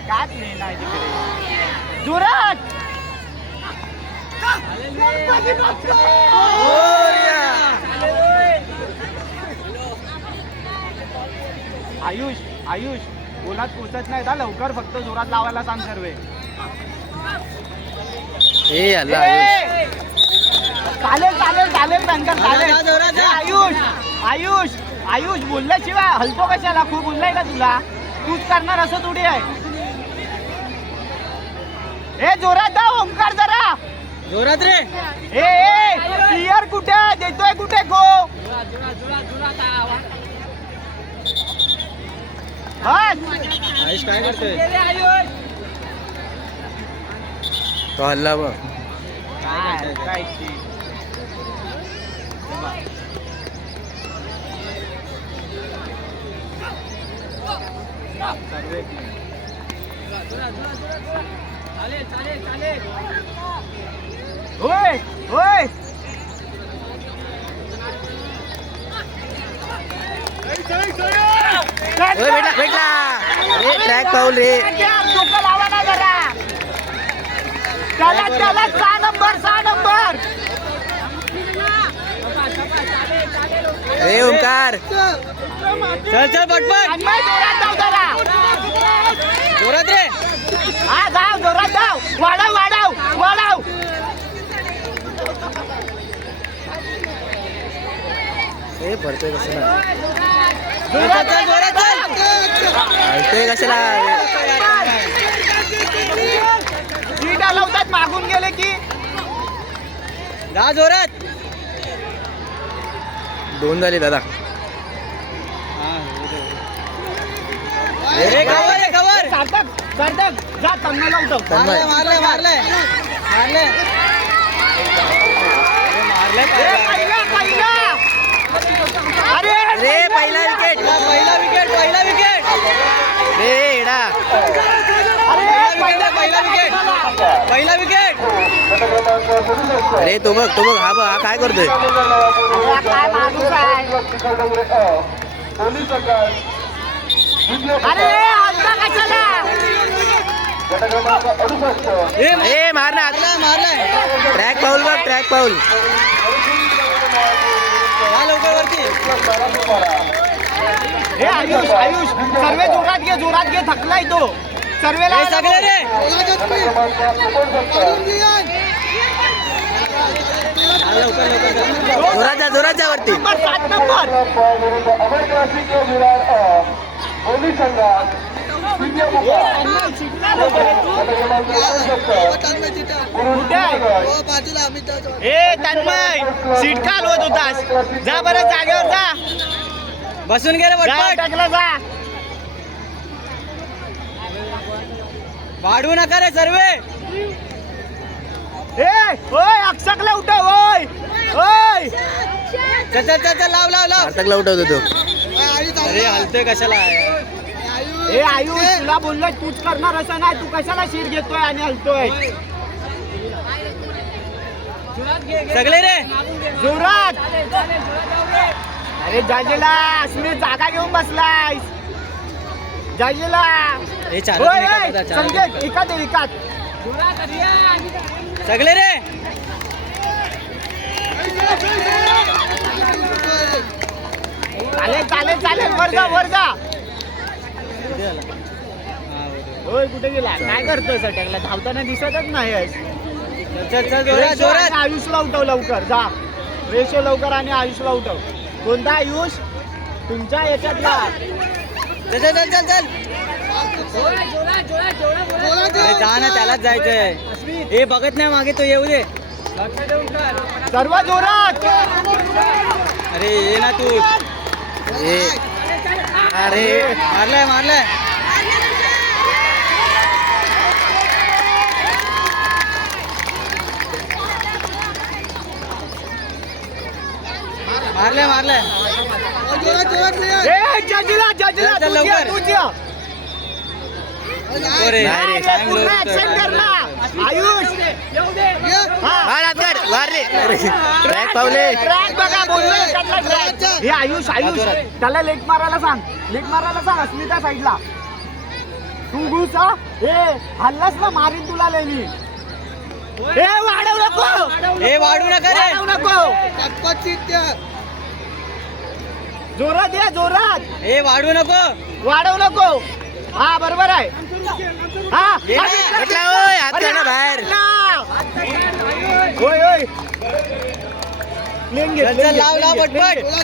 काय प्लेन आहे तिकडे जोरात आयुष आयुष गोलात पोचत नाही का लवकर फक्त जोरात लावायला सांग सर्वे चालेल चालेल चालेल बँकर चालेल आयुष आयुष आयुष बोलल्याशिवाय हलतो कशाला खूप बोललाय का तुला तूच करणार असं थोडी आहे ए जोरात जा ओंकार जरा जोरात रे ए क्लिअर कुठे देतोय कुठे गो आयुष काय करतोय तो हल्ला बघ काय होय होय भेटला ट्रॅक पाऊल रे डोकं लावा ना जरा त्याला त्याला 6 नंबर रे ओंकार चल चल पटपट जोरात जाऊ जरा जोरात रे हा जाऊ जोरात जाऊ वाढव वाढव वाढव हे भरतोय कसं जोरात चल जोरात हलतोय कशाला सीटा लावतात मागून गेले की जा जोरात 2 झाले दादा कवर सार्थक सार्थक जा तन्मय लावतो मारले अरे पहिला विकेट रे एडा पहिला विकेट अरे तो बघ हा काय करतोय काय माणूस आहे अरे हलता कशाला ए मारला ट्रॅक पाऊल बघ ट्रॅक पाऊल लवकर वरती हे आयुष आयुष सर्वे जोरात घे थकलाय तो सर्वेला सगळे रे जोरात जा वरती 7 नंबर ए तन्मय सीट का हलवत होतास जा बरं जागेवर जा बसून गेले टाकला जा वाढवू नका रे सर्वे ए ओय अक्षकला उठव ओय ओय चल लाव अर्थकला उठवतो तो अरे हलतोय कशाला ए आयुष तुला बोललोय तूच करणार असं नाही तू कशाला सीट घेतोय आणि हलतोय सगळे रे जोरात अरे जाजेला सुरेश जागा घेऊन बसलाय जाजेला संकेत एकात सगळे रे चालेल वर जा होय कुठे गेला काय करतोय सटकला धावताना दिसतच नाही जोरात आयुषला उठव लवकर जा रेशो लवकर आणि आयुषला उठव कोणता आयुष तुमच्या याच्यातला चल जा ना त्यालाच जायचंय हे बघत नाही मागे तो येऊ दे सर्व जोरात अरे ये ना तू अरे मारलाय मारले जजला लवकर आयुष हे आयुष त्याला लेग मारायला सांग अस्मिता साईडला तू घुस हा. ए हल्लास ना मारीन तुला लेनी. ए वाढव नको. हे वाढू नका रे. वाढव नको. जोरात या जोरात. हे वाढू नको. वाढव नको. हा बरोबर आहे. हा ये ना. म्हटलं, ओय, हात काढा बाहेर. होय होय. प्लेन घे, चल, प्लेन घे, लाव, लाव, प्लेन घे, पटपट. प्लेन घे.